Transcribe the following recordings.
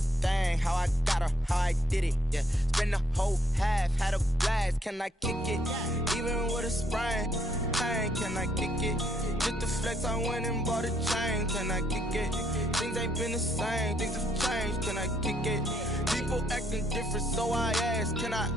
a thing, how I got her, how I did it, yeah. Spend the whole half, had a blast, can I kick it? Even with a sprain, pain, can I kick it? Just to flex, I went and bought a chain, can I kick it? Things ain't been the same, things have changed, can I kick it? People acting different, so I ask, can I?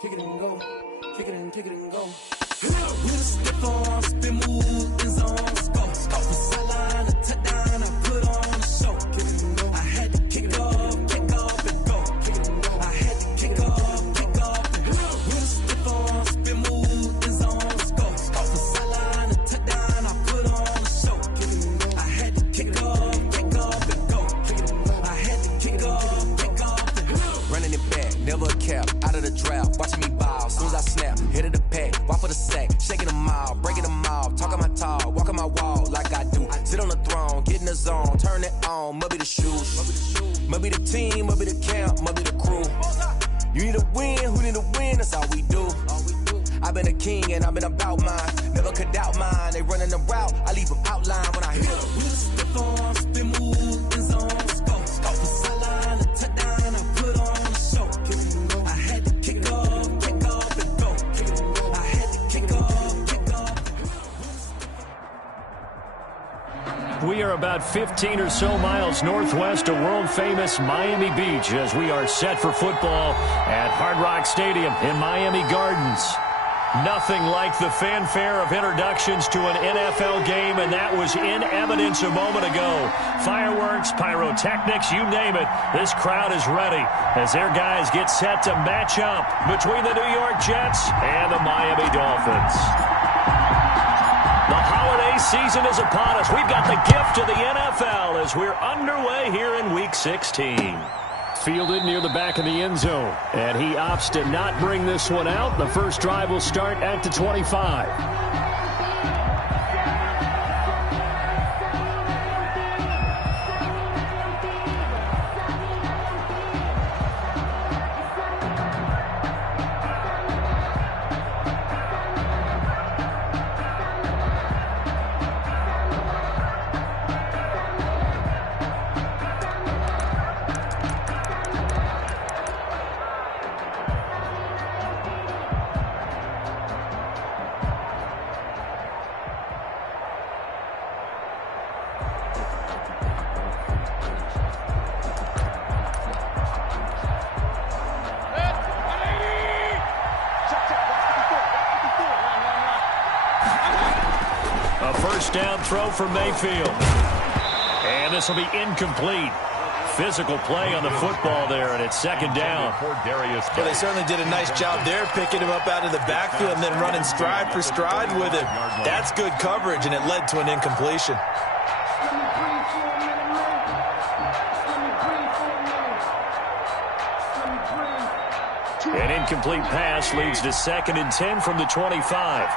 Kick it and go, kick it and go. With a stiff on, spin move, in zone, go. Off the sideline, a touchdown, I put on a show. Kick it and go. I had to kick off and go. Kick it and go. I had to kick off and go. With a stiff on, spin move, in zone, go. Off the sideline, a touchdown, I put on a show. Kick it and go. I had to kick off and go. Kick it and go. I had to kick off and go. Running it back, never a cap, out of the drought, watching me ball, soon as I snap, hit of the pack, walk for the sack, shaking them all, breaking them all, talking my talk, walking my wall like I do, sit on the throne, get in the zone, turn it on, must be the shoes, must be the team, must be the camp, must be the crew, you need a win, who need a win, that's all we do, I've been a king and I've been about mine, never could doubt mine, they running the route, I leave them outline when I hit them. With a stiff on, spin move, in zone, go. Off the sideline, a touchdown, I put on a show. Kick it and go. I had to kick off and go. Kick it and go. I had to kick off. We are about 15 or so miles northwest of world-famous Miami Beach as we are set for football at Hard Rock Stadium in Miami Gardens. Nothing like the fanfare of introductions to an NFL game, and that was in evidence a moment ago. Fireworks, pyrotechnics, you name it. This crowd is ready as their guys get set to match up between the New York Jets and the Miami Dolphins. The holiday season is upon us. We've got the gift of the NFL as we're underway here in Week 16. Fielded near the back of the end zone, and he opts to not bring this one out. The first drive will start at the 25. A first down throw for Mayfield. And this will be incomplete. Physical play on the football there, and it's second down. Well, they certainly did a nice job there, picking him up out of the backfield and then running stride for stride with him. That's good coverage, and it led to an incompletion. An incomplete pass leads to 2nd and 10 from the 25.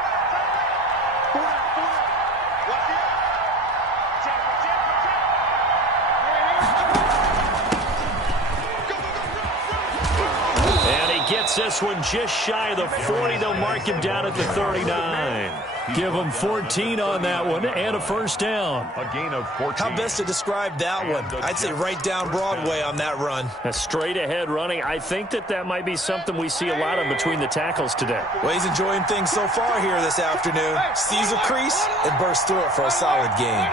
Gets this one just shy of the 40. They'll mark him down at the 39. Give him 14 on that one and a first down. A gain of 14. How best to describe that one? I'd say right down Broadway on that run. A straight ahead running. I think that might be something we see a lot of between the tackles today. Well, he's enjoying things so far here this afternoon. Sees a crease and bursts through it for a solid gain.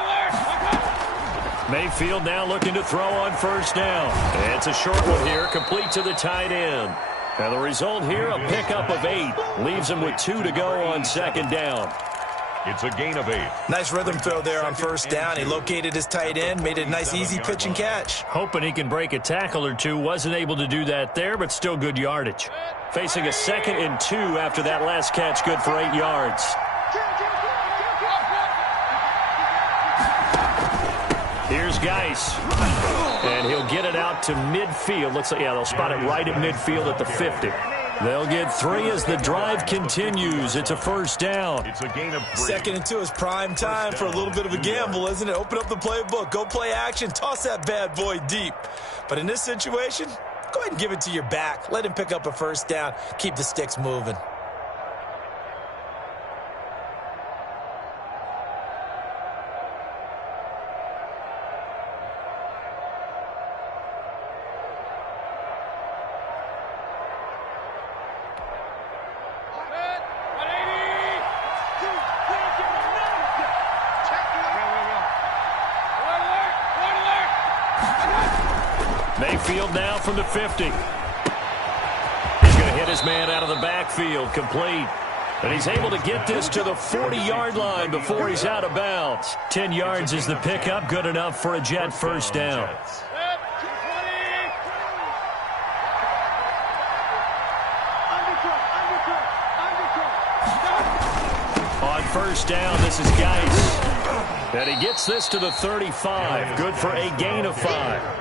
Mayfield now looking to throw on first down. It's a short one here, complete to the tight end. And the result here, a pickup of 8. Leaves him with 2 to go on second down. It's a gain of 8. Nice rhythm throw there on first down. He located his tight end, made it a nice easy pitch and catch. Hoping he can break a tackle or two. Wasn't able to do that there, but still good yardage. Facing a 2nd and 2 after that last catch, good for 8 yards. Here's Geis. And he'll get it out to midfield. Looks like, yeah, they'll spot it right at midfield at the 50. They'll get 3 as the drive continues. It's a first down. It's a gain of 3. 2nd and 2 is prime time for a little bit of a gamble, isn't it? Open up the playbook, go play action, toss that bad boy deep. But in this situation, go ahead and give it to your back. Let him pick up a first down. Keep the sticks moving. Mayfield now from the 50. He's going to hit his man out of the backfield, complete. And he's able to get this to the 40-yard line before he's out of bounds. 10 yards is the pickup, good enough for a Jet first down. On first down, this is Geis. And he gets this to the 35, good for a gain of 5.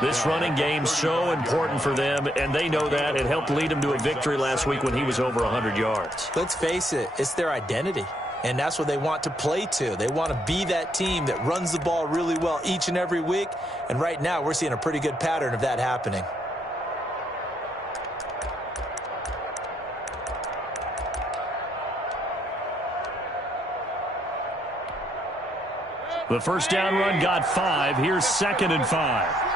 This running game's so important for them, and they know that. It helped lead them to a victory last week when he was over 100 yards. Let's face it, it's their identity, and that's what they want to play to. They want to be that team that runs the ball really well each and every week, and right now we're seeing a pretty good pattern of that happening. The first down run got 5. Here's 2nd and 5.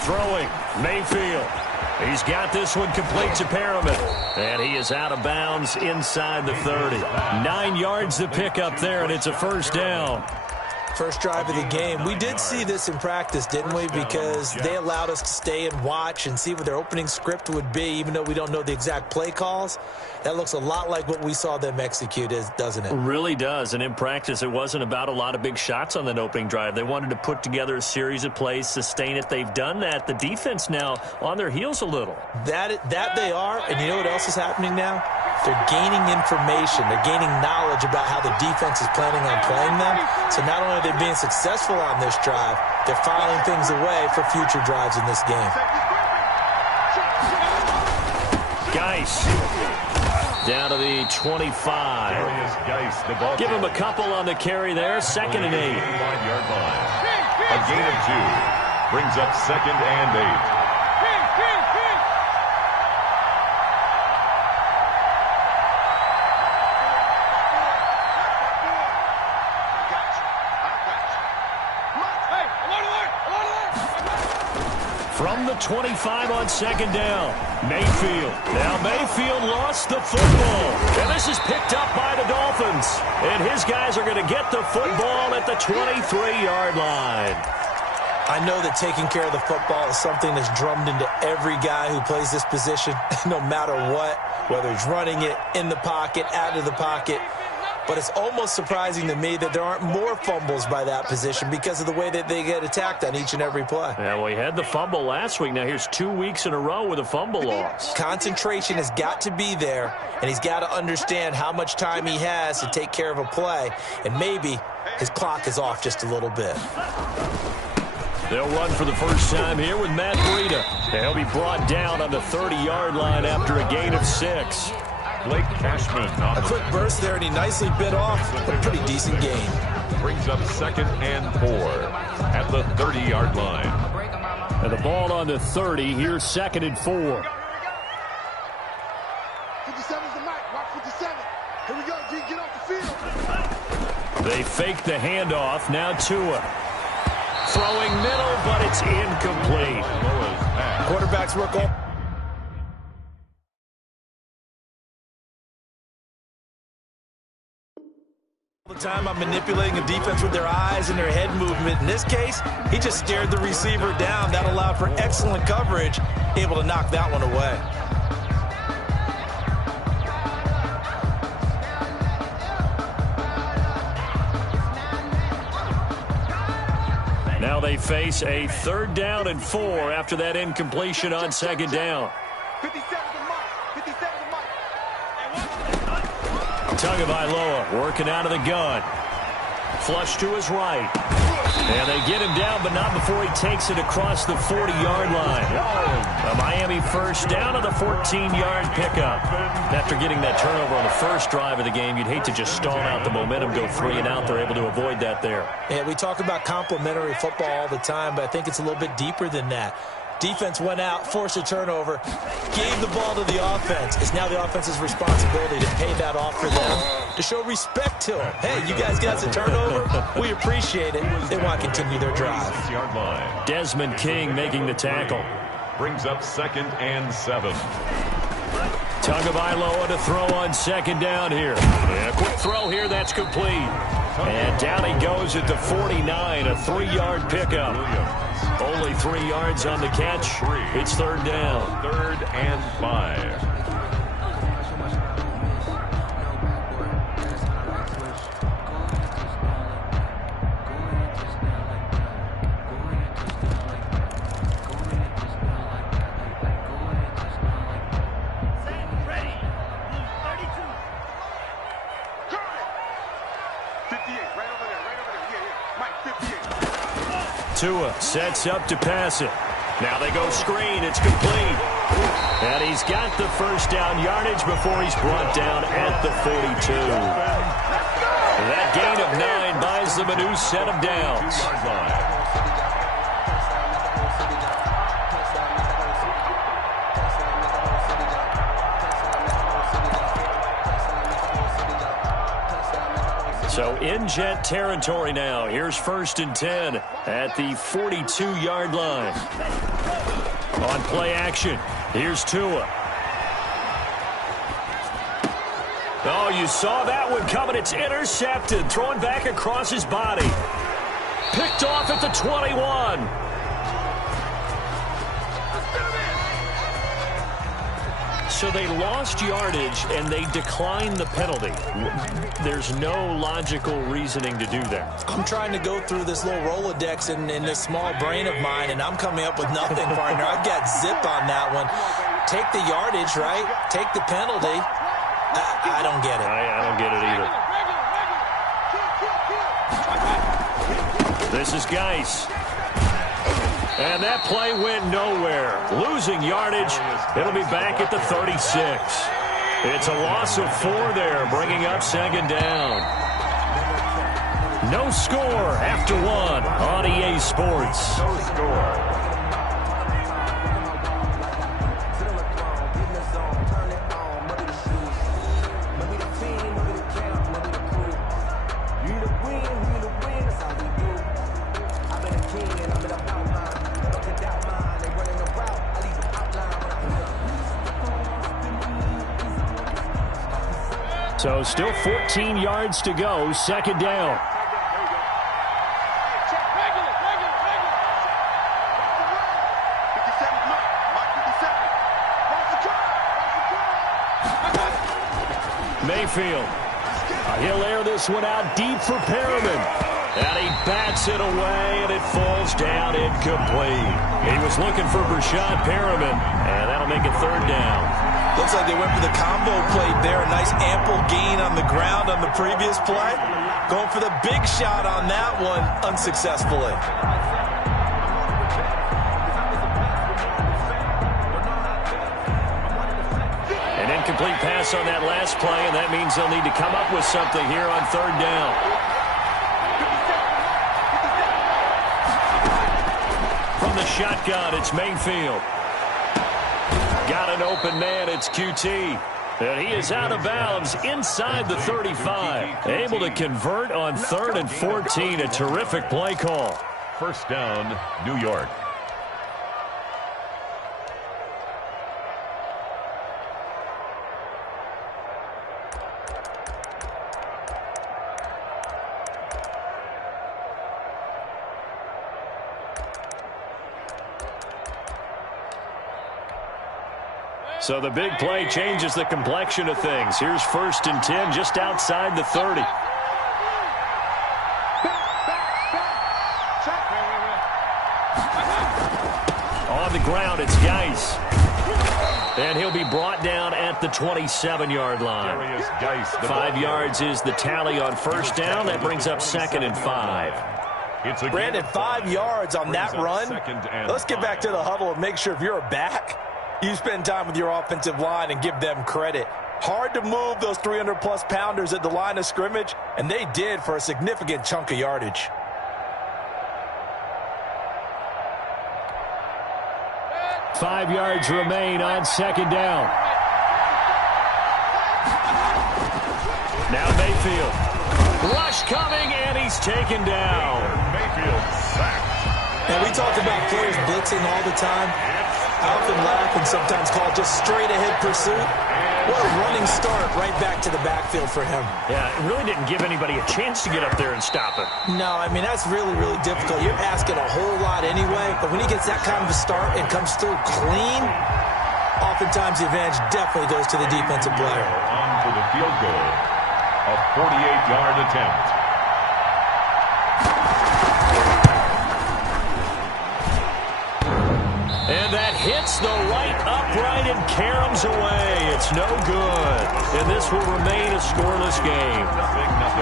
Throwing, Mayfield. He's got this one complete to Perriman. And he is out of bounds inside the 30. 9 yards to pick up there, and it's a first down. First drive of the game. We did see this in practice, didn't we? Because they allowed us to stay and watch and see what their opening script would be, even though we don't know the exact play calls. That looks a lot like what we saw them execute, doesn't it? It really does. And in practice, it wasn't about a lot of big shots on that opening drive. They wanted to put together a series of plays, sustain it. They've done that. The defense now on their heels a little. That they are. And you know what else is happening now? They're gaining information. They're gaining knowledge about how the defense is planning on playing them. So not only are they being successful on this drive, they're filing things away for future drives in this game. Geis down to the 25. Give him a couple on the carry there. 2nd and 8. 5-yard line. A gain of 2 brings up 2nd and 8. From the 25 on 2nd down, Mayfield. Now Mayfield lost the football. And this is picked up by the Dolphins. And his guys are going to get the football at the 23-yard line. I know that taking care of the football is something that's drummed into every guy who plays this position, no matter what, whether he's running it, in the pocket, out of the pocket. But it's almost surprising to me that there aren't more fumbles by that position because of the way that they get attacked on each and every play. Yeah, well, he had the fumble last week. Now here's 2 weeks in a row with a fumble loss. Concentration has got to be there, and he's got to understand how much time he has to take care of a play, and maybe his clock is off just a little bit. They'll run for the first time here with Matt Breida. And he'll be brought down on the 30-yard line after a gain of 6. Blake Cashman. A quick burst there, and he nicely bit off a pretty decent gain. Brings up 2nd and 4 at the 30-yard line. And the ball on the 30. Here's 2nd and 4. 57's the mic. Watch 57. Here we go, G. Get off the field. They fake the handoff. Now Tua. Throwing middle, but it's incomplete. Quarterbacks work all the time on manipulating a defense with their eyes and their head movement. In this case, he just stared the receiver down. That allowed for excellent coverage, able to knock that one away. Now they face a 3rd down and 4 after that incompletion on 2nd down. 57's the mic. 57's the mic. Tagovailoa working out of the gun. Flush to his right. And they get him down, but not before he takes it across the 40-yard line. A Miami first down on the 14-yard pickup. After getting that turnover on the first drive of the game, you'd hate to just stall out the momentum, go 3 and out. They're able to avoid that there. Yeah, we talk about complementary football all the time, but I think it's a little bit deeper than that. Defense went out, forced a turnover, gave the ball to the offense. It's now the offense's responsibility to pay that off for them, to show respect to them. Hey, you guys got a turnover? We appreciate it. They want to continue their drive. Desmond King making the tackle. Brings up 2nd and 7. Tagovailoa to throw on 2nd down here. And a quick throw here, that's complete. And down he goes at the 49, a 3-yard pickup. Only 3 yards on the catch. It's 3rd down. 3rd and 5. Tua sets up to pass it. Now they go screen. It's complete. And he's got the first down yardage before he's brought down at the 42. That gain of 9 buys them a new set of downs. So in Jet territory now. Here's 1st and 10 at the 42-yard line. On play action, here's Tua. Oh, you saw that one coming. It's intercepted. Throwing back across his body. Picked off at the 21. So they lost yardage, and they declined the penalty. There's no logical reasoning to do that. I'm trying to go through this little Rolodex in this small brain of mine, and I'm coming up with nothing, partner. I've got zip on that one. Take the yardage, right? Take the penalty. I don't get it. I don't get it either. This is Geis. And that play went nowhere. Losing yardage. It'll be back at the 36. It's a loss of 4 there, bringing up 2nd down. No score after 1 on EA Sports. No score. So still 14 yards to go, 2nd down. Mayfield. He'll air this one out deep for Perriman. And he bats it away, and it falls down incomplete. He was looking for Brashad Perriman, and that'll make it 3rd down. Looks like they went for the combo play there. A nice ample gain on the ground on the previous play. Going for the big shot on that one unsuccessfully. An incomplete pass on that last play, and that means they'll need to come up with something here on 3rd down. From the shotgun, it's Mayfield. Got an open man, it's QT. And he is out of bounds inside the 35. Able to convert on 3rd and 14. A terrific play call. 1st down, New York. So the big play changes the complexion of things. Here's 1st and 10 just outside the 30. On the ground, it's Geis. And he'll be brought down at the 27-yard line. 5 yards is the tally on 1st down. That brings up 2nd and 5. Brandon, 5 yards on that run. Let's get back to the huddle and make sure if you're a back, you spend time with your offensive line and give them credit. Hard to move those 300-plus pounders at the line of scrimmage, and they did for a significant chunk of yardage. Five yards remain on second down. Now Mayfield. Rush coming, and he's taken down. Mayfield sacked. Now, we talked about players blitzing all the time. I often laugh and sometimes call it just straight-ahead pursuit. What a running start right back to the backfield for him. Yeah, it really didn't give anybody a chance to get up there and stop him. No, I mean, that's really, really difficult. You're asking a whole lot anyway, but when he gets that kind of a start and comes through clean, oftentimes the advantage definitely goes to the defensive player. On for the field goal, a 48-yard attempt. And that hits the right upright and caroms away. It's no good. And this will remain a scoreless game.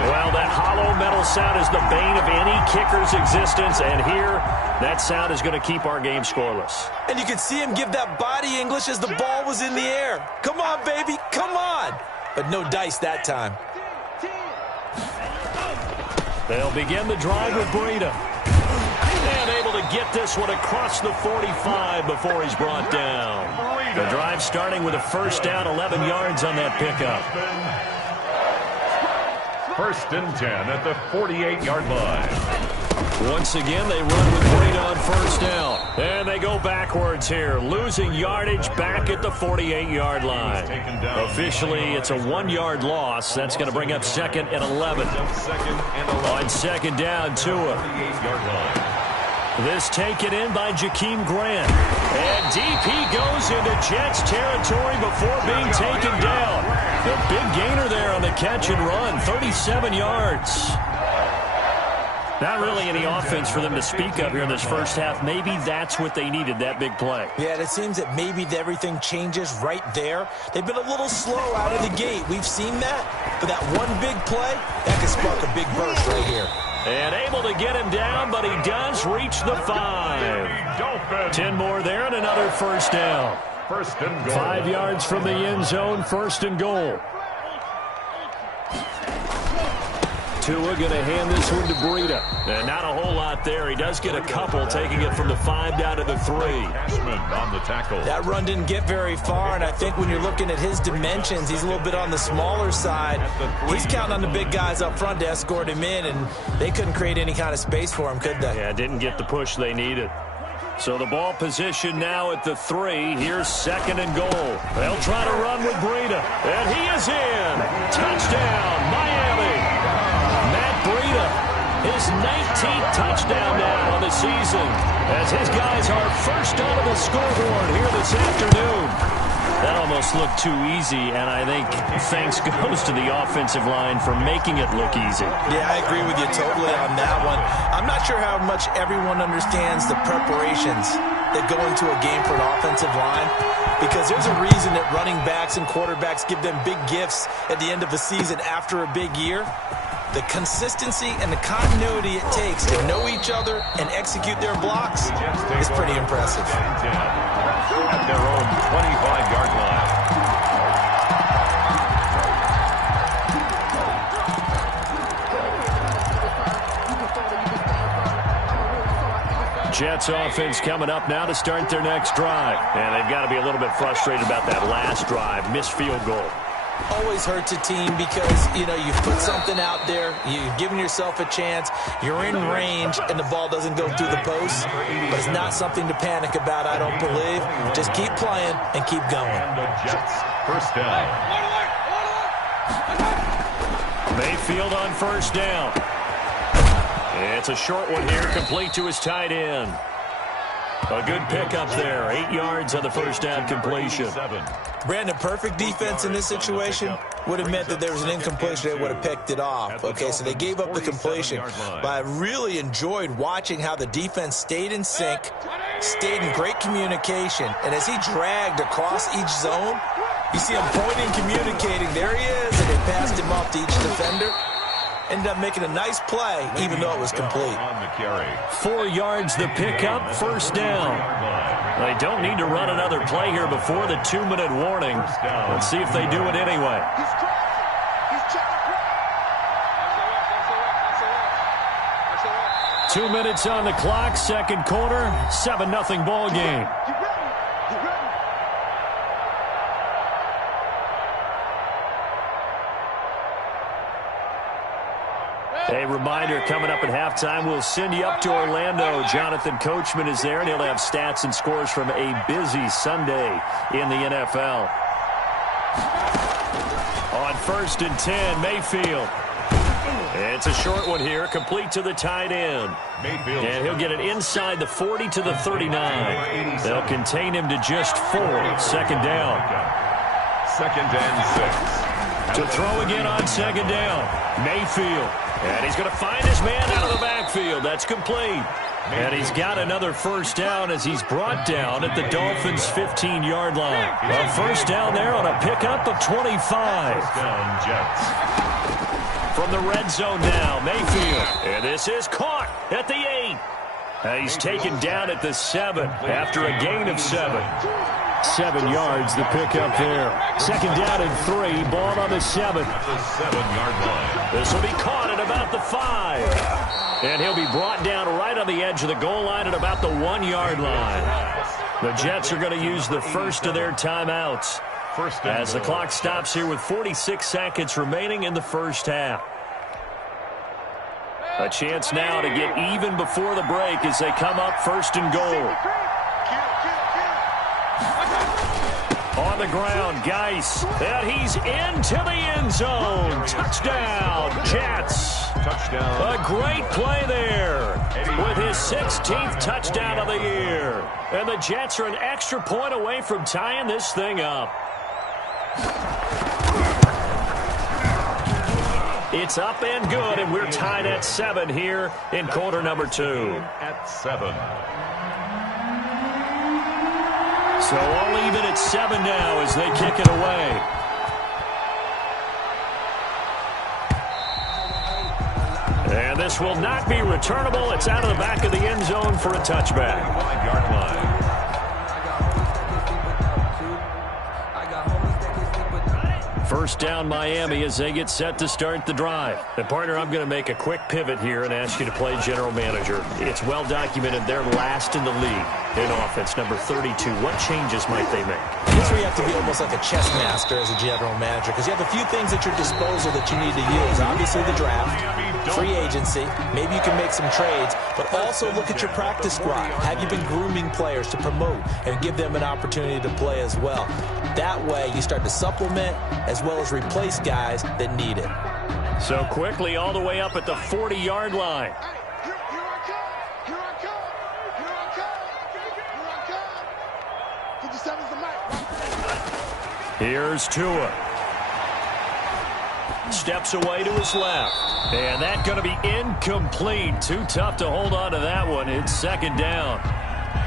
Well, that hollow metal sound is the bane of any kicker's existence. And here, that sound is going to keep our game scoreless. And you can see him give that body English as the ball was in the air. Come on, baby, come on. But no dice that time. They'll begin the drive with Breida. And able to get this one across the 45 before he's brought down. The drive starting with a first down, 11 yards on that pickup. First and 10 at the 48-yard line. Once again, they run with Breida on first down. And they go backwards here, losing yardage back at the 48-yard line. Officially, it's a 1-yard loss. That's going to bring up second and 11. On second down, Tua. This taken in by Jakeem Grant. And deep he goes into Jets territory before being taken down. The big gainer there on the catch and run, 37 yards. Not really any offense for them to speak of here in this first half. Maybe that's what they needed, that big play. Yeah, and it seems that maybe everything changes right there. They've been a little slow out of the gate. We've seen that. But that one big play, that could spark a big burst right here. And able to get him down, but he does reach the 5. 10 more there and another first down. First and goal. 5 yards from the end zone, first and goal. Tua going to hand this one to Breida. And not a whole lot there. He does get a couple, taking it from the 5 down to the 3. Cashman on the tackle. That run didn't get very far, and I think when you're looking at his dimensions, he's a little bit on the smaller side. He's counting on the big guys up front to escort him in, and they couldn't create any kind of space for him, could they? Yeah, didn't get the push they needed. So the ball position now at the 3. Here's second and goal. They'll try to run with Breida, and he is in. Touchdown, Miami. Breida, his 19th touchdown now on the season, as his guys are first onto the scoreboard here this afternoon. That almost looked too easy, and I think thanks goes to the offensive line for making it look easy. Yeah, I agree with you totally on that one. I'm not sure how much everyone understands the preparations that go into a game for an offensive line, because there's a reason that running backs and quarterbacks give them big gifts at the end of a season after a big year. The consistency and the continuity it takes to know each other and execute their blocks is pretty impressive. At their own 25-yard line. Jets offense coming up now to start their next drive. And they've got to be a little bit frustrated about that last drive, missed field goal. Always hurts a team because, you know, you've put something out there, you've given yourself a chance, you're in range, and the ball doesn't go through the post. But it's not something to panic about, I don't believe. Just keep playing and keep going. And the Jets, first down. Mayfield on first down. It's a short one here, complete to his tight end. A good pickup there, 8 yards on the first down completion. Brandon, perfect defense in this situation would have meant that there was an incompletion. They would have picked it off. Okay, so they gave up the completion. But I really enjoyed watching how the defense stayed in sync, stayed in great communication. And as he dragged across each zone, you see him pointing, communicating. There he is, and they passed him off to each defender. ended up making a nice play, even though it was complete. On the carry. 4 yards the pickup, first down. They don't need to run another play here before the 2-minute warning. Let's see if they do it anyway. 2 minutes on the clock, second quarter, 7-0 ball game. A reminder, coming up at halftime, we'll send you up to Orlando. Jonathan Coachman is there, and he'll have stats and scores from a busy Sunday in the NFL. On 1st and 10, Mayfield. It's a short one here, complete to the tight end. And he'll get it inside the 40 to the 39. They'll contain him to just 4. Second down. 2nd and 6. To throw again on second down. Mayfield. And he's going to find his man out of the backfield. That's complete. And he's got another first down as he's brought down at the Dolphins' 15-yard line. A first down there on a pickup of 25. First down, Jets. From the red zone now, Mayfield. And this is caught at the 8. He's taken down at the 7 after a gain of 7. 7 yards, the pickup there. Second down and 3, ball on the 7. The 7-yard line. This will be caught at about the 5. And he'll be brought down right on the edge of the goal line at about the 1-yard line. The Jets are going to use the first of their timeouts as the clock stops here with 46 seconds remaining in the first half. A chance now to get even before the break as they come up 1st and goal. On the ground, Geis, and he's into the end zone. Touchdown, Jets. Touchdown. A great play there with his 16th touchdown of the year. And the Jets are an extra point away from tying this thing up. It's up and good, and we're tied at 7 here in quarter number 2. At 7. So all even at 7 now as they kick it away. And this will not be returnable. It's out of the back of the end zone for a touchback. 5-yard line. First down, Miami, as they get set to start the drive. And, partner, I'm going to make a quick pivot here and ask you to play general manager. It's well documented they're last in the league in offense, number 32. What changes might they make? Here's where you have to be almost like a chess master as a general manager, because you have a few things at your disposal that you need to use. Obviously, the draft, free agency, maybe you can make some trades, but also look at your practice squad. Have you been grooming players to promote and give them an opportunity to play as well? That way, you start to supplement as well as replace guys that need it. So quickly all the way up at the 40-yard line. Here's Tua. Steps away to his left. And that's going to be incomplete. Too tough to hold on to that one. It's second down.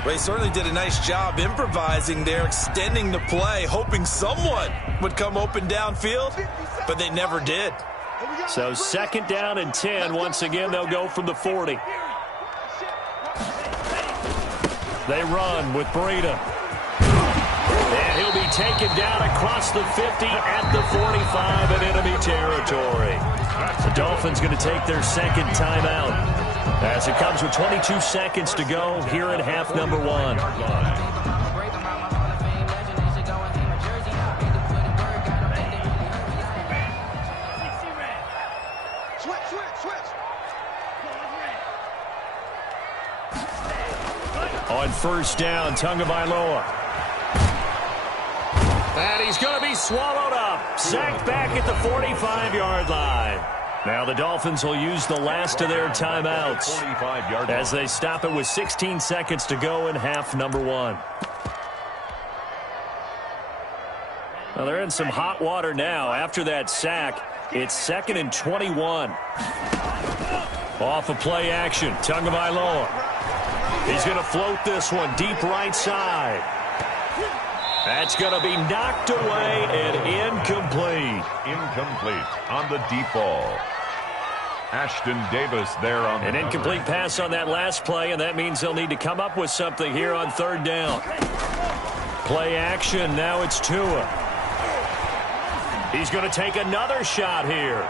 Well, he certainly did a nice job improvising there, extending the play, hoping someone would come open downfield, but they never did. So second down and 10. Once again, they'll go from the 40. They run with Breida. And he'll be taken down across the 50 at the 45 in enemy territory. The Dolphins going to take their second timeout as it comes with 22 seconds to go here in half number 1. On first down, Tagovailoa. And he's going to be swallowed up. Sacked back at the 45-yard line. Now the Dolphins will use the last of their timeouts as they stop it with 16 seconds to go in half number 1. Well, they're in some hot water now. After that sack, it's 2nd and 21. Off of play action, Tagovailoa. He's going to float this one deep right side. That's going to be knocked away and incomplete. Incomplete on the deep ball. Ashton Davis there on an incomplete pass on that last play, and that means they'll need to come up with something here on third down. Play action. Now it's Tua. He's going to take another shot here.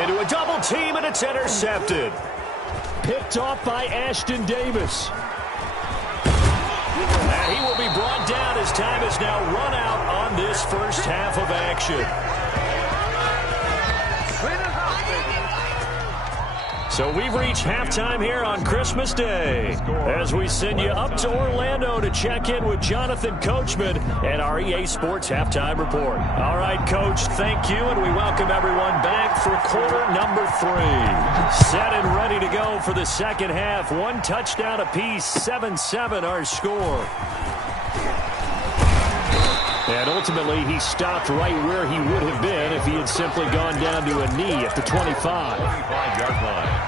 Into a double team, and it's intercepted. Picked off by Ashton Davis. And he will be brought down as time is now run out on this first half of action. So we've reached halftime here on Christmas Day as we send you up to Orlando to check in with Jonathan Coachman and our EA Sports Halftime Report. All right, Coach, thank you, and we welcome everyone back for quarter number 3. Set and ready to go for the second half. 1 touchdown apiece, 7-7 our score. And ultimately, he stopped right where he would have been if he had simply gone down to a knee at the 25. 25-yard line.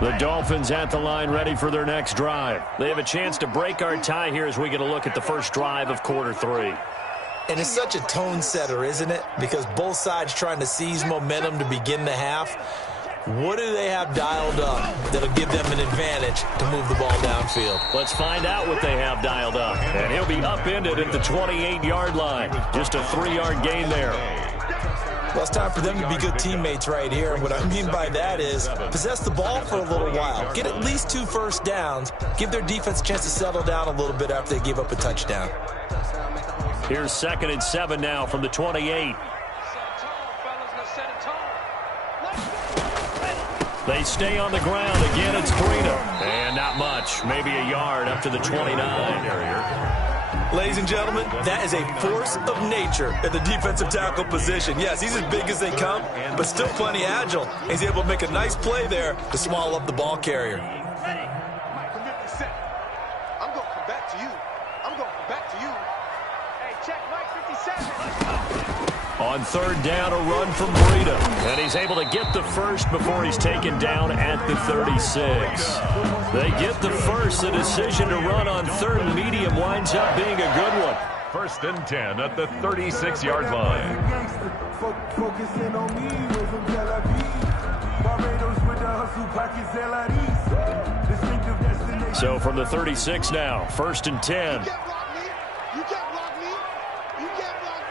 The Dolphins at the line ready for their next drive. They have a chance to break our tie here as we get a look at the first drive of quarter 3. And it's such a tone setter, isn't it? Because both sides trying to seize momentum to begin the half. What do they have dialed up that'll give them an advantage to move the ball downfield? Let's find out what they have dialed up. And he'll be upended at the 28-yard line. Just a 3-yard gain there. Well, it's time for them to be good teammates right here. And what I mean by that is possess the ball for a little while. Get at least 2 first downs. Give their defense a chance to settle down a little bit after they give up a touchdown. Here's 2nd and 7 now from the 28. They stay on the ground. Again, it's Breida. And not much. Maybe a yard up to the 29 area. Ladies and gentlemen, that is a force of nature at the defensive tackle position. Yes, he's as big as they come, but still plenty agile. He's able to make a nice play there to swallow up the ball carrier. I'm going to come back to you. I'm going to come back to you. Hey, check Mike 57. On third down, a run from Breida. And he's able to get the first before he's taken down at the 36. They get the first. The decision to run on third and medium winds up being a good one. 1st and 10 at the 36-yard line. So from the 36 now, 1st and 10. You can't block me. You can't block me. You can't block me.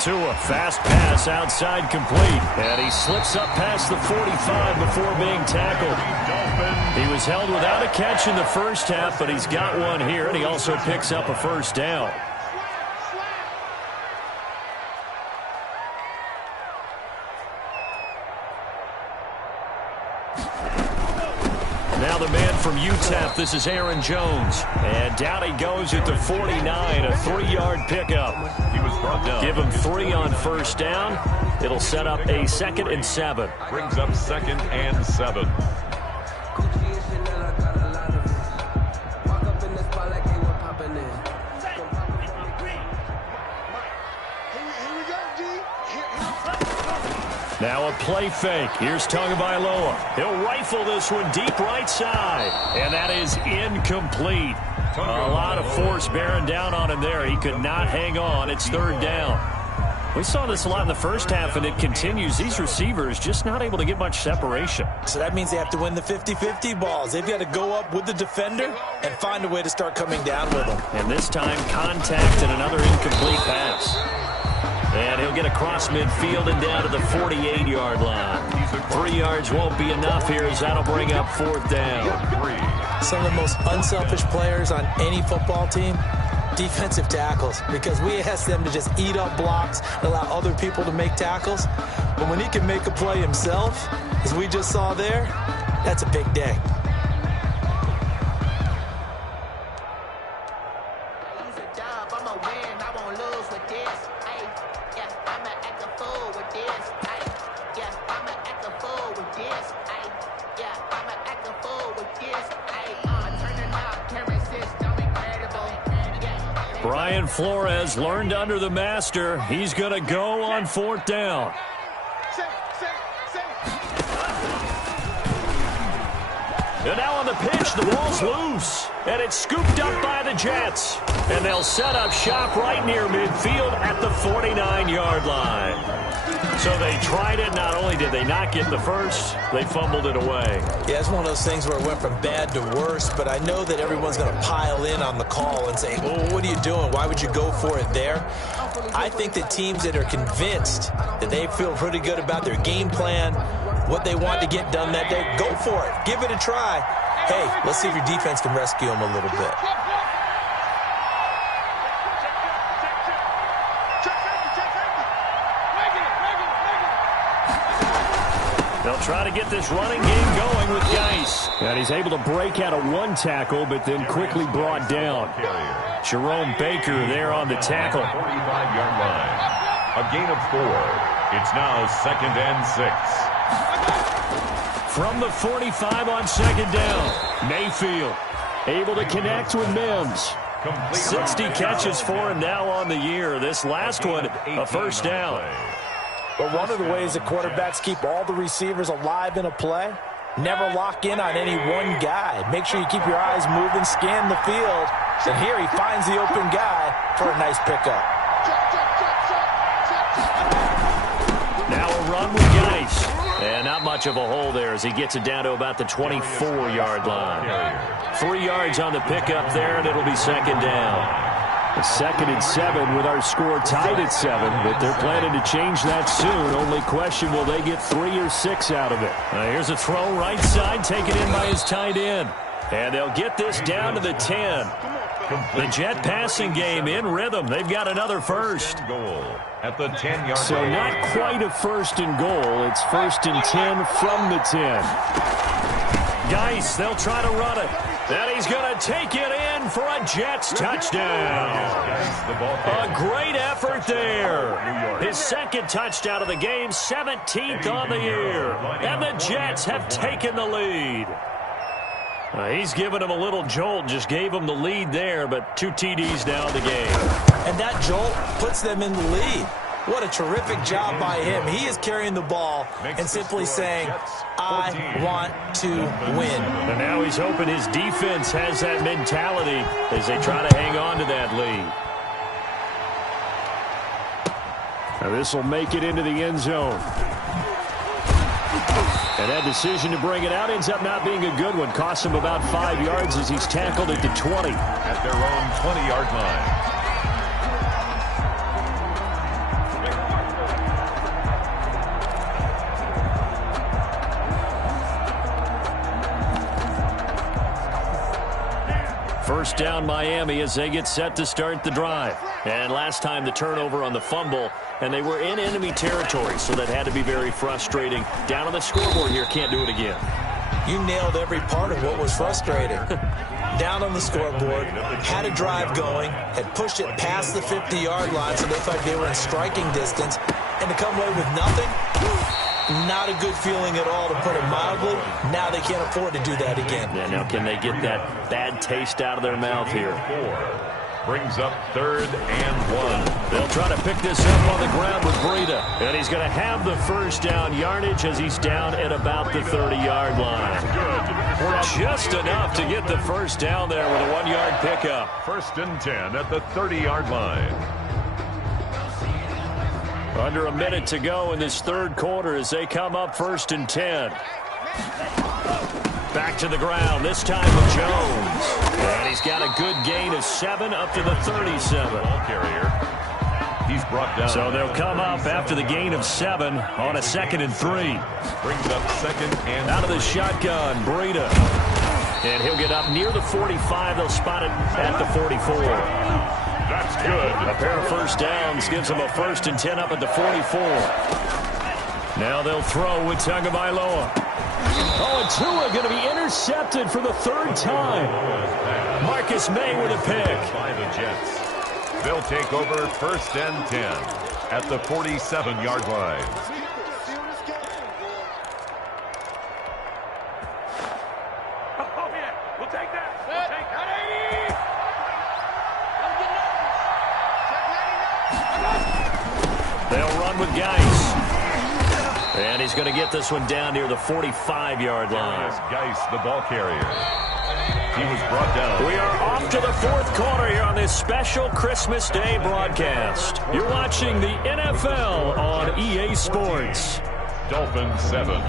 Tua, fast pass outside complete. And he slips up past the 45 before being tackled. He was held without a catch in the first half, but he's got one here, and he also picks up a first down. Now the man from UTEP, this is Aaron Jones. And down he goes at the 49, a 3-yard pickup. He was brought down. Give him 3 on first down. It'll set up a 2nd and 7. Brings up 2nd and 7. Now a play fake. Here's Tagovailoa. He'll rifle this one deep right side. And that is incomplete. A lot of force bearing down on him there. He could not hang on. It's 3rd down. We saw this a lot in the first half, and it continues. These receivers just not able to get much separation. So that means they have to win the 50-50 balls. They've got to go up with the defender and find a way to start coming down with them. And this time, contact and another incomplete pass. And he'll get across midfield and down to the 48-yard line. 3 yards won't be enough here as that'll bring up 4th down. Some of the most unselfish players on any football team, defensive tackles, because we ask them to just eat up blocks and allow other people to make tackles. But when he can make a play himself, as we just saw there, that's a big day. Brian Flores learned under the master. He's going to go on 4th down. And now on the pitch, the ball's loose. And it's scooped up by the Jets. And they'll set up shop right near midfield at the 49-yard line. So they tried it. Not only did they not get the first, they fumbled it away. Yeah, it's one of those things where it went from bad to worse, but I know that everyone's going to pile in on the call and say, well, what are you doing? Why would you go for it there? I think that teams that are convinced that they feel pretty good about their game plan, what they want to get done that day, go for it. Give it a try. Hey, let's see if your defense can rescue them a little bit. They'll try to get this running game going with Geis. And he's able to break out of one tackle, but then quickly brought down. Jerome Baker there on the tackle. 45-yard line. A gain of 4. It's now 2nd and 6. From the 45 on 2nd down, Mayfield able to connect with Mims. 60 catches for him now on the year. This last one, a first down. But one of the ways that quarterbacks keep all the receivers alive in a play, never lock in on any one guy. Make sure you keep your eyes moving, scan the field. And here he finds the open guy for a nice pickup. Now a run with Geis. And not much of a hole there as he gets it down to about the 24-yard line. 3 yards on the pickup there, and it'll be 2nd down. A 2nd and 7 with our score tied at 7, but they're planning to change that soon. Only question, will they get 3 or 6 out of it? Here's a throw right side, taken in by his tight end. And they'll get this down to the 10. The Jet passing game in rhythm. They've got another first. Goal at the 10-yard So line. not quite a 1st and goal. It's 1st and 10 from the 10. Geis, they'll try to run it. Then he's going to take it in for a Jets touchdown. A great effort there. His 2nd touchdown of the game, 17th on the year. And the Jets have taken the lead. He's given him a little jolt, just gave him the lead there, but 2 TDs now in the game. And that jolt puts them in the lead. What a terrific job by him. He is carrying the ball and simply saying, I want to win. And now he's hoping his defense has that mentality as they try to hang on to that lead. Now this will make it into the end zone. And that decision to bring it out ends up not being a good one. Costs him about 5 yards as he's tackled at the 20. At their own 20-yard line. First down Miami as they get set to start the drive. And last time the turnover on the fumble, and they were in enemy territory, so that had to be very frustrating. Down on the scoreboard here, can't do it again. You nailed every part of what was frustrating. Down on the scoreboard, had a drive going, had pushed it past the 50-yard line, so they thought they were in striking distance, and to come away with nothing, not a good feeling at all, to put it mildly. Now they can't afford to do that again. Yeah, now can they get that bad taste out of their mouth here? 4 brings up 3rd and 1. They'll try to pick this up on the ground with Breida. And he's going to have the first down yardage as he's down at about the 30-yard line. Just enough to get the first down there with a 1-yard pickup. 1st and 10 at the 30-yard line. Under a minute to go in this 3rd quarter as they come up 1st and 10. Back to the ground, this time with Jones. And he's got a good gain of 7 up to the 37. Ball carrier. He's brought down. So they'll come up after the gain of 7 on a 2nd and 3. Brings up 2nd and out of the shotgun, Breida. And he'll get up near the 45. They'll spot it at the 44. That's good. A pair of first downs gives them a 1st and 10 up at the 44. Now they'll throw with Tagovailoa. Oh, and Tua going to be intercepted for the 3rd time. Marcus May with a pick. By the Jets. They'll take over 1st and 10 at the 47-yard line. Oh, yeah. We'll take that. We'll take that. They'll run with Geis. And he's going to get this one down near the 45-yard line. Geis, the ball carrier. He was brought down. We are off to the fourth quarter here on this special Christmas Day broadcast. You're watching the NFL on EA Sports. Dolphins 7.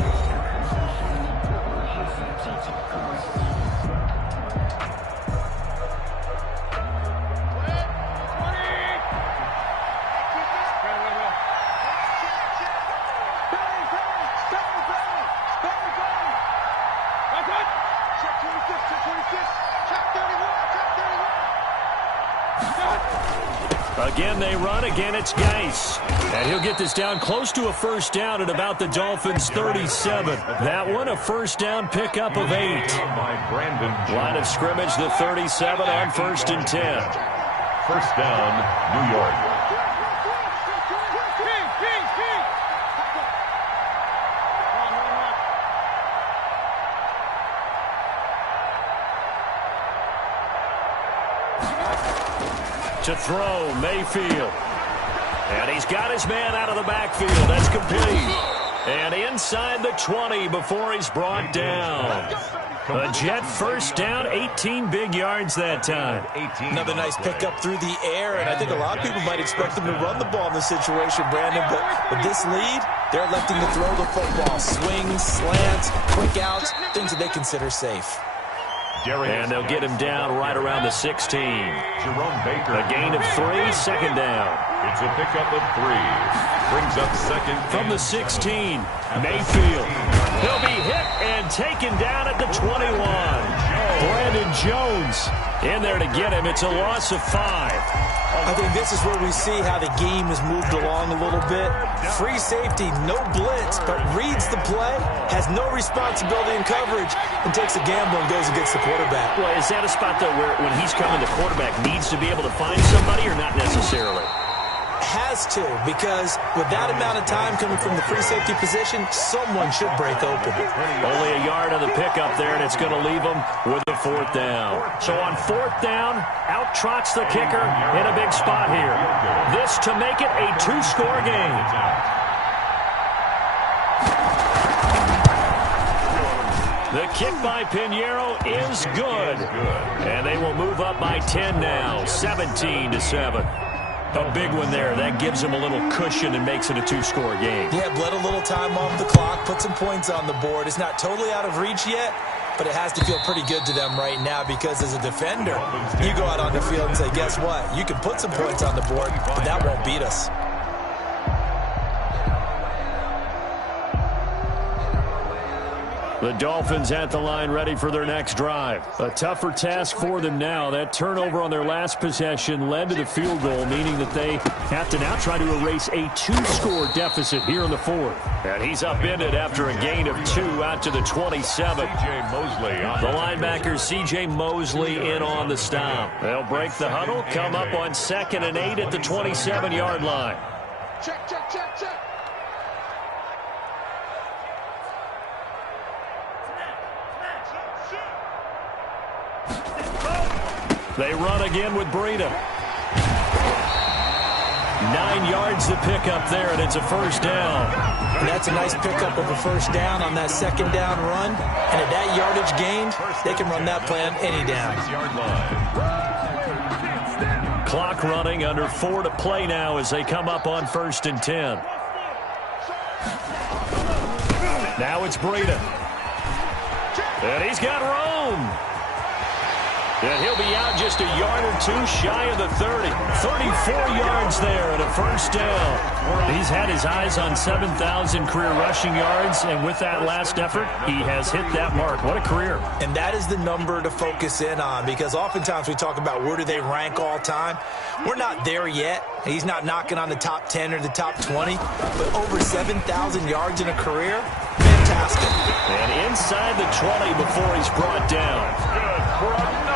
Again, they run. Again, it's Geis. And he'll get this down close to a first down at about the Dolphins' 37. That one, a first down pickup of 8. Line of scrimmage, the 37 on 1st and 10. First down, New York. To throw, Mayfield. And he's got his man out of the backfield. That's complete. And inside the 20 before he's brought down. A Jet first down, 18 big yards that time. Another nice pickup through the air, and I think a lot of people might expect them to run the ball in this situation, Brandon, but with this lead, they're electing to throw the football. Swings, slants, quick outs, things that they consider safe. And they'll get him down right around the 16. Jerome Baker. A gain of 3, second down. It's a pickup of 3. Brings up second. From the 16, Mayfield. He'll be hit and taken down at the 21. Brandon Jones in there to get him. It's a loss of 5. I think this is where we see how the game has moved along a little bit. Free safety, no blitz, but reads the play, has no responsibility in coverage, and takes a gamble and goes against the quarterback. Well, is that a spot, though, where when he's coming, the quarterback needs to be able to find somebody or not necessarily? Has to, because with that amount of time coming from the free safety position, someone should break open. Only a yard on the pickup there, and it's going to leave him with a 4th down. So on 4th down, out trots the kicker in a big spot here. This to make it a 2-score game. The kick by Pinheiro is good. And they will move up by 10 now, 17-7. A big one there. That gives them a little cushion and makes it a 2-score game. Yeah, bled a little time off the clock, put some points on the board. It's not totally out of reach yet, but it has to feel pretty good to them right now because as a defender, you go out on the field and say, guess what? You can put some points on the board, but that won't beat us. The Dolphins at the line ready for their next drive. A tougher task for them now. That turnover on their last possession led to the field goal, meaning that they have to now try to erase a 2-score deficit here in the 4th. And he's upended after a gain of 2 out to the 27. The linebacker C.J. Mosley in on the stop. They'll break the huddle, come up on 2nd and 8 at the 27-yard line. Check, check, check, check. They run again with Breida. 9 yards to pick up there, and it's a first down. And that's a nice pickup of a first down on that 2nd down run. And at that yardage gained, they can run that play on any down. Clock running, under 4 to play now as they come up on 1st and 10. Now it's Breida. And he's got Rome. And he'll be out just a yard or 2 shy of the 30. 34 yards there and a first down. He's had his eyes on 7,000 career rushing yards, and with that last effort, he has hit that mark. What a career. And that is the number to focus in on, because oftentimes we talk about where do they rank all time. We're not there yet. He's not knocking on the top 10 or the top 20, but over 7,000 yards in a career, fantastic. And inside the 20 before he's brought down.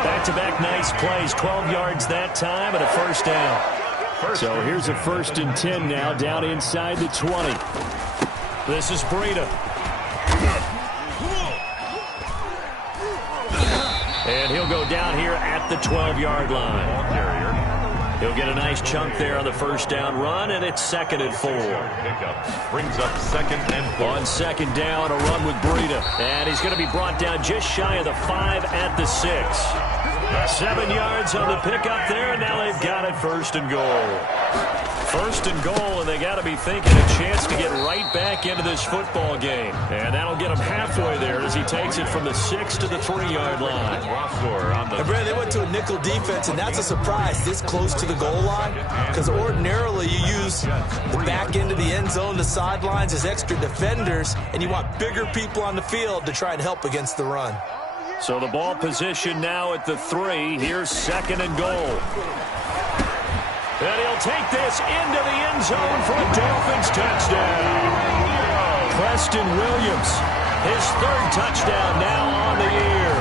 Back-to-back nice plays, 12 yards that time and a first down. So here's a 1st and 10 now, down inside the 20. This is Breida. And he'll go down here at the 12-yard line. He'll get a nice chunk there on the first down run, and it's 2nd and 4. Pickup brings up 2nd and 4. On 2nd down, a run with Breida. And he's going to be brought down just shy of the 5 at the 6. 7 yards on the pickup there, and now they've got it 1st and goal. 1st and goal, and they got to be thinking a chance to get right back into this football game. And that'll get him halfway there as he takes it from the 6 to the 3-yard line. And Brad, they went to a nickel defense, and that's a surprise this close to the goal line, because ordinarily you use the back end of the end zone, the sidelines as extra defenders, and you want bigger people on the field to try and help against the run. So the ball position now at the 3. Here's 2nd and goal. And he'll take this into the end zone for a Dolphins touchdown. Preston Williams, his 3rd touchdown now on the year.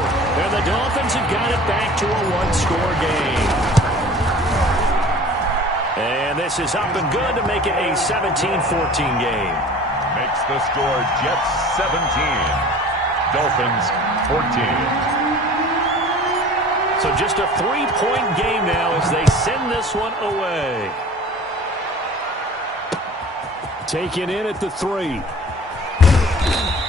And the Dolphins have got it back to a 1-score game. And this is up and good to make it a 17-14 game. Makes the score Jets 17, Dolphins 14. So just a 3-point game now as they send this one away. Taken in at the 3.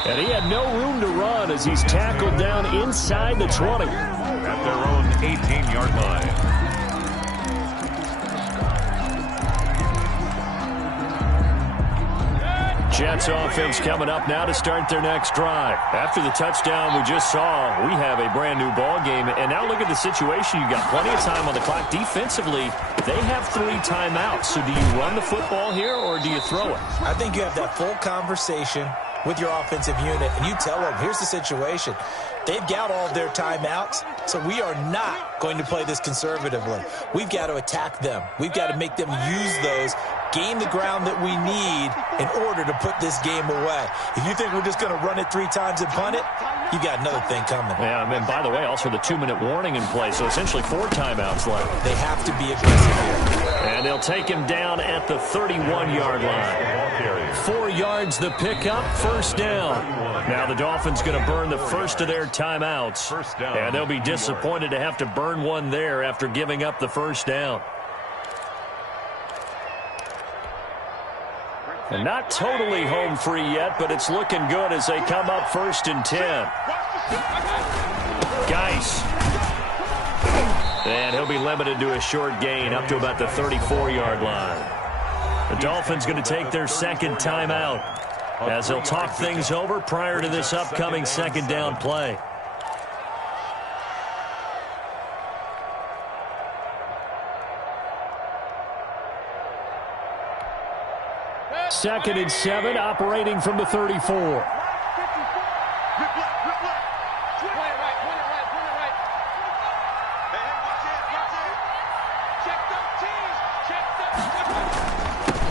And he had no room to run as he's tackled down inside the 20. At their own 18-yard line. Jets offense coming up now to start their next drive. After the touchdown we just saw, we have a brand new ball game. And now look at the situation. You've got plenty of time on the clock. Defensively, they have 3 timeouts. So do you run the football here or do you throw it? I think you have that full conversation with your offensive unit, and you tell them, here's the situation. They've got all of their timeouts, so we are not going to play this conservatively. We've got to attack them. We've got to make them use those, gain the ground that we need in order to put this game away. If you think we're just going to run it 3 times and punt it, you got another thing coming. Yeah, and by the way, also the 2-minute warning in play, so essentially 4 timeouts left. They have to be aggressive here. And they'll take him down at the 31-yard line. 4 yards the pickup, 1st down. Now the Dolphins going to burn the first of their timeouts. And they'll be disappointed to have to burn one there after giving up the 1st down. And not totally home free yet, but it's looking good as they come up 1st and 10. Geis. And he'll be limited to a short gain up to about the 34-yard line. The Dolphins going to take their 2nd timeout as they'll talk things over prior to this upcoming 2nd down play. Second and 7, operating from the 34.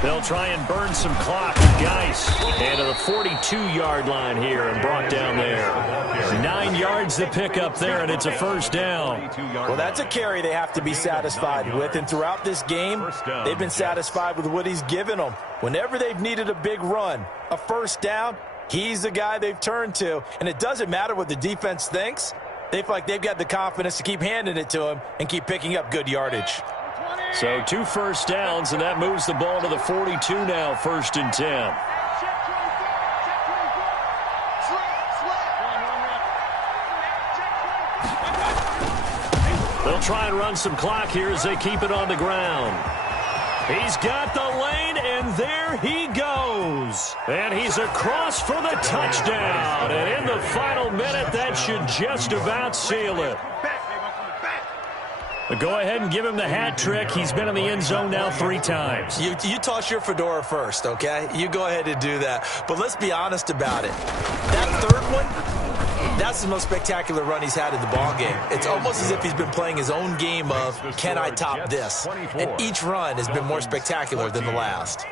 They'll try and burn some clock with Geis. And to the 42-yard line here and brought down there. 9 yards to pick up there, and it's a 1st down. Well, that's a carry they have to be satisfied with. And throughout this game, they've been satisfied with what he's given them. Whenever they've needed a big run, a 1st down, he's the guy they've turned to. And it doesn't matter what the defense thinks. They feel like they've got the confidence to keep handing it to him and keep picking up good yardage. So 2 1st downs, and that moves the ball to the 42 now, 1st and 10. They'll try and run some clock here as they keep it on the ground. He's got the lane, and there he goes. And he's across for the touchdown. And in the final minute, that should just about seal it. But go ahead and give him the hat trick. He's been in the end zone now 3 times. You toss your fedora first, okay? You go ahead and do that. But let's be honest about it. That 3rd one, that's the most spectacular run he's had in the ball game. It's almost as if he's been playing his own game of, can I top this? And each run has been more spectacular than the last.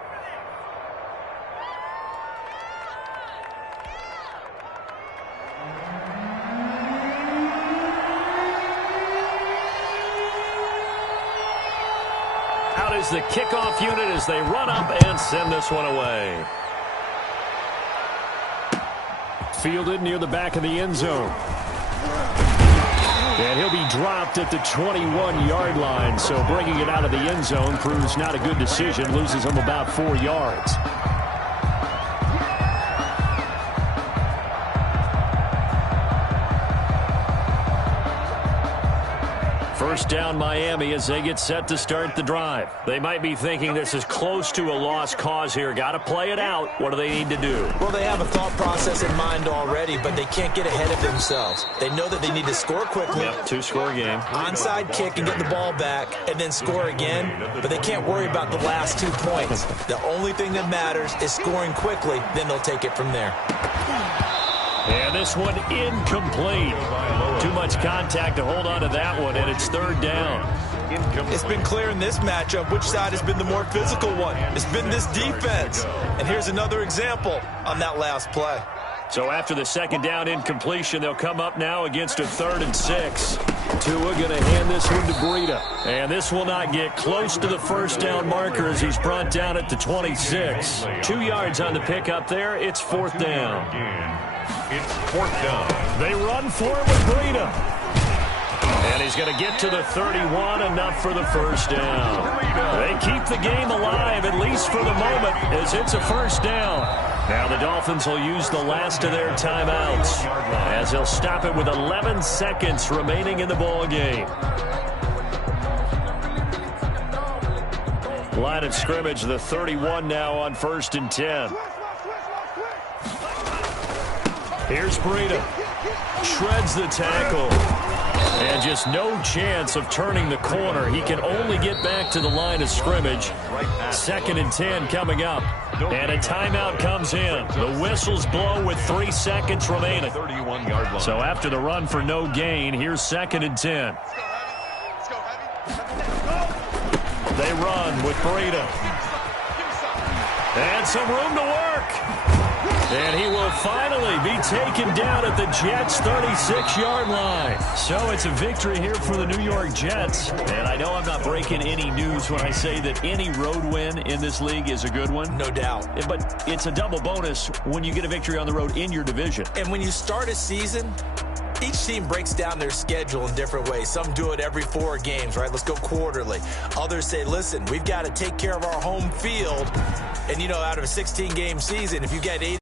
Out is the kickoff unit as they run up and send this one away. Fielded near the back of the end zone. And he'll be dropped at the 21-yard line, so bringing it out of the end zone proves not a good decision, loses him about 4 yards. First down Miami as they get set to start the drive. They might be thinking this is close to a lost cause here. Got to play it out. What do they need to do? Well, they have a thought process in mind already, but they can't get ahead of themselves. They know that they need to score quickly. Yep, 2-score game. Onside kick and get the ball back and then score again, but they can't worry about the last 2 points. The only thing that matters is scoring quickly, then they'll take it from there. And this one incomplete. Too much contact to hold on to that one, and it's 3rd down. It's been clear in this matchup which side has been the more physical one. It's been this defense. And here's another example on that last play. So after the 2nd down incompletion, they'll come up now against a 3rd and 6. Tua going to hand this one to Breida. And this will not get close to the 1st down marker as he's brought down at the 26. 2 yards on the pickup there. It's 4th down. It's 4th down. They run for it with Breida. And he's going to get to the 31, enough for the 1st down. They keep the game alive, at least for the moment, as it's a 1st down. Now the Dolphins will use the last of their timeouts, as they'll stop it with 11 seconds remaining in the ball game. Line of scrimmage, the 31 now on 1st and 10. Here's Breida. Shreds the tackle. And just no chance of turning the corner. He can only get back to the line of scrimmage. 2nd and 10 coming up. And a timeout comes in. The whistles blow with 3 seconds remaining. So after the run for no gain, here's 2nd and 10. They run with Breida. And some room to work. And he will finally be taken down at the Jets' 36-yard line. So it's a victory here for the New York Jets. And I know I'm not breaking any news when I say that any road win in this league is a good one. No doubt. But it's a double bonus when you get a victory on the road in your division. And when you start a season, each team breaks down their schedule in different ways. Some do it every 4 games, right? Let's go quarterly. Others say, listen, we've got to take care of our home field. And, you know, out of a 16-game season, if you get 8